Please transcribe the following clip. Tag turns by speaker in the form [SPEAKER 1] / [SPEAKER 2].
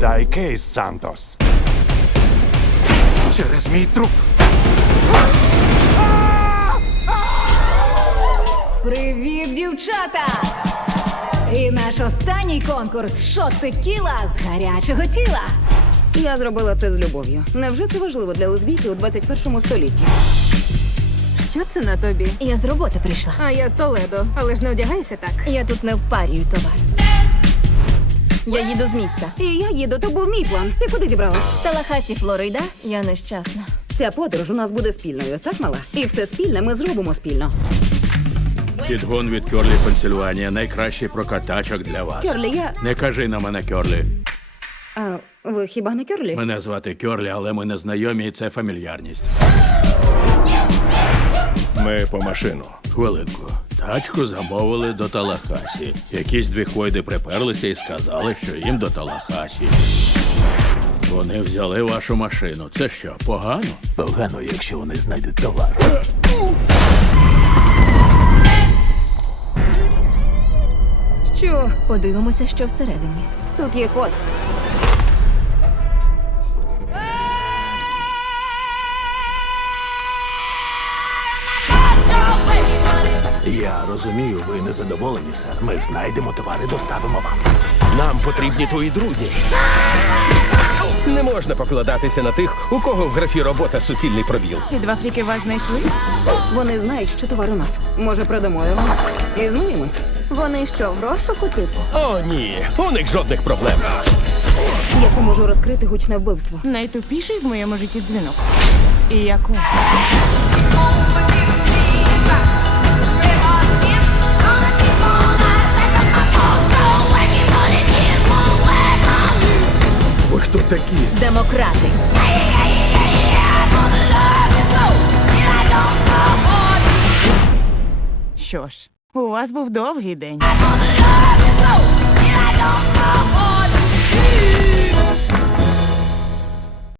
[SPEAKER 1] Віддай кейс, Сантос.
[SPEAKER 2] Через мій труп.
[SPEAKER 3] Привіт, дівчата! І наш останній конкурс шот текіла з гарячого тіла.
[SPEAKER 4] Я зробила це з любов'ю. Невже це важливо для лесбійки у 21 столітті?
[SPEAKER 3] Що це на тобі?
[SPEAKER 5] Я з роботи прийшла.
[SPEAKER 3] А я з Толедо, але ж не одягайся так.
[SPEAKER 5] Я тут не впарюю товар. Я їду з міста.
[SPEAKER 4] І я їду, то був мій план. Ти куди зібралась?
[SPEAKER 5] Талахасі, Флорида. Я нещасна.
[SPEAKER 4] Ця подорож у нас буде спільною, так мала? І все спільне ми зробимо спільно.
[SPEAKER 6] Підгон від Кьорлі, Пенсильванія. Найкращий прокат тачок для вас.
[SPEAKER 4] Кьорлі, я.
[SPEAKER 6] Не кажи на мене Кьорлі.
[SPEAKER 4] А, ви хіба не Кьорлі?
[SPEAKER 6] Мене звати Кьорлі, але ми не знайомі, і це фамільярність.
[SPEAKER 2] Ми по машину.
[SPEAKER 6] Хвилинку. Тачку замовили до Талахасі. Якісь дві хвойди приперлися і сказали, що їм до Талахасі. Вони взяли вашу машину. Це що, погано?
[SPEAKER 7] Погано, якщо вони знайдуть товар.
[SPEAKER 4] Що?
[SPEAKER 5] Подивимося, що всередині.
[SPEAKER 4] Тут є код.
[SPEAKER 7] Я розумію, ви незадоволені, сер. Ми знайдемо товар і доставимо вам.
[SPEAKER 8] Нам потрібні твої друзі. Не можна покладатися на тих, у кого в графі робота суцільний пробіл.
[SPEAKER 9] Ці два фріки вас знайшли?
[SPEAKER 4] Вони знають, що товар у нас. Може, продамо його. І змиємось.
[SPEAKER 5] Вони що, в розшуку типу?
[SPEAKER 8] О, ні, у них жодних проблем.
[SPEAKER 4] Я поможу розкрити гучне вбивство.
[SPEAKER 9] Найтупіший в моєму житті дзвінок. І яку?
[SPEAKER 2] Хто такі?
[SPEAKER 5] Демократи.
[SPEAKER 9] Що ж, у вас був довгий день.